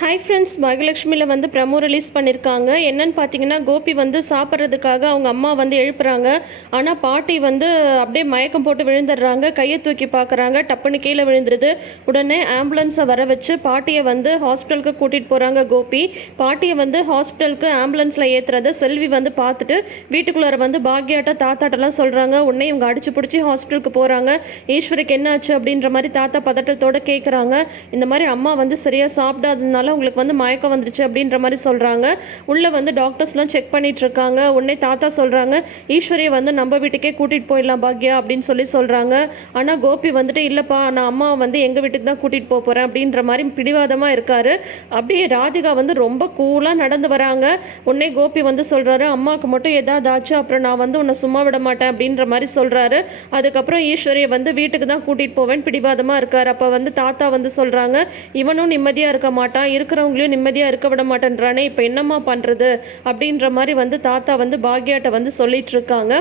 Hi friends பாகியலட்சுமியில் வந்து promo release பண்ணியிருக்காங்க என்னன்னு பார்த்தீங்கன்னா கோபி வந்து சாப்பிட்றதுக்காக அவங்க அம்மா வந்து எழுப்புறாங்க. ஆனால் பாட்டி வந்து அப்படியே மயக்கம் போட்டு விழுந்துடுறாங்க. கையை தூக்கி பார்க்குறாங்க டப்புன்னு கீழே விழுந்துருது. உடனே ஆம்புலன்ஸை வர வச்சு பாட்டியை வந்து ஹாஸ்பிட்டலுக்கு கூட்டிகிட்டு போகிறாங்க கோபி. பாட்டியை வந்து ஹாஸ்பிட்டலுக்கு ஆம்புலன்ஸில் ஏற்றுறத செல்வி வந்து பார்த்துட்டு வீட்டுக்குள்ளார வந்து பாக்யாட்ட தாத்தாட்டெல்லாம் சொல்கிறாங்க உடனே இவங்க அடிச்சு பிடிச்சி ஹாஸ்பிட்டலுக்கு போகிறாங்க ஈஸ்வருக்கு என்ன ஆச்சு அப்படின்ற மாதிரி தாத்தா பதட்டத்தோடு கேட்குறாங்க இந்த மாதிரி அம்மா வந்து சரியாக சாப்பிடாததுனால உங்களுக்கு வந்து மயக்கம் வந்துருச்சு அப்படின்ற மாதிரி சொல்கிறாங்க உள்ளே வந்து டாக்டர்ஸ்லாம் செக் பண்ணிகிட்ருக்காங்க உடனே தாத்தா சொல்கிறாங்க ஈஸ்வரியை வந்து நம்ம வீட்டுக்கே கூட்டிகிட்டு போயிடலாம் பாக்யா அப்படின்னு சொல்லி சொல்கிறாங்க ஆனால் கோபி வந்துட்டு இல்லைப்பா நான் அம்மா வந்து எங்கள் வீட்டுக்கு தான் கூட்டிகிட்டு போக போகிறேன் அப்படின்ற மாதிரி பிடிவாதமாக இருக்காரு. அப்படியே ராதிகா வந்து ரொம்ப கூலாக நடந்து வராங்க. உடனே கோபி வந்து சொல்கிறாரு அம்மாவுக்கு மட்டும் எதாவது ஆச்சு அப்புறம் நான் வந்து உன்னை சும்மா விட மாட்டேன் அப்படின்ற மாதிரி சொல்கிறாரு அதுக்கப்புறம் ஈஸ்வரியை வந்து வீட்டுக்கு தான் கூட்டிகிட்டு போவேன் பிடிவாதமாக இருக்கார். அப்போ வந்து தாத்தா வந்து சொல்கிறாங்க இவனும் நிம்மதியாக இருக்க மாட்டான். இருக்கிறவங்களையும் நிம்மதியாக இருக்க விட மாட்டேன்றானே இப்போ என்னம்மா பண்ணுறது அப்படின்ற மாதிரி வந்து தாத்தா வந்து பாக்யாட்ட வந்து சொல்லிட்டு இருக்காங்க.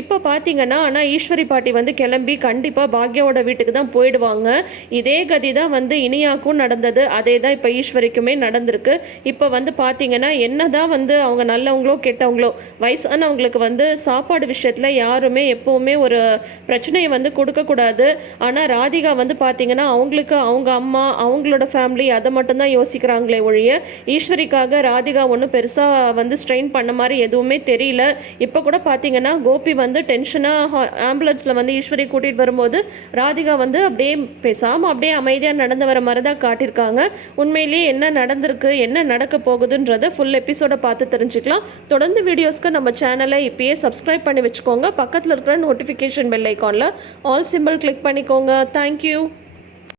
இப்போ பார்த்தீங்கன்னா ஆனால் ஈஸ்வரி பாட்டி வந்து கிளம்பி கண்டிப்பாக பாக்யாவோட வீட்டுக்கு தான் போயிடுவாங்க. இதே கதி தான் வந்து இனியாக்கும் நடந்தது. அதே தான் இப்போ ஈஸ்வரிக்குமே நடந்திருக்கு. இப்போ வந்து பார்த்தீங்கன்னா என்ன தான் வந்து அவங்க நல்லவங்களோ கெட்டவங்களோ வயசானவங்களுக்கு வந்து சாப்பாடு விஷயத்தில் யாருமே எப்போவுமே ஒரு பிரச்சனையை வந்து கொடுக்கக்கூடாது ஆனால் ராதிகா வந்து பார்த்தீங்கன்னா அவங்களுக்கு அவங்க அம்மா அவங்களோட ஃபேமிலி அதை மட்டும்தான் யோசிக்கிறாங்களே ஒழிய ஈஸ்வரிக்காக ராதிகா ஒன்றும் பெருசாக வந்து ஸ்ட்ரெயின் பண்ண மாதிரி எதுவுமே தெரியல. இப்போ கூட பார்த்தீங்கன்னா கோபி வந்து டென்ஷனாக ஆம்புலன்ஸில் வந்து ஈஸ்வரி கூட்டிகிட்டு வரும்போது ராதிகா வந்து அப்படியே பேசாமல் அப்படியே அமைதியாக நடந்து வர மாதிரி தான் காட்டியிருக்காங்க. உண்மையிலேயே என்ன நடந்திருக்கு என்ன நடக்க போகுதுன்றதை ஃபுல் எபிசோடை பார்த்து தெரிஞ்சுக்கலாம். தொடர்ந்து வீடியோஸ்க்கு நம்ம சேனலை இப்பயே சப்ஸ்கிரைப் பண்ணி வச்சுக்கோங்க. பக்கத்தில் இருக்கிற நோட்டிஃபிகேஷன் பெல் ஐக்கானில் ஆல் சிம்பிள் கிளிக் பண்ணிக்கோங்க. Thank you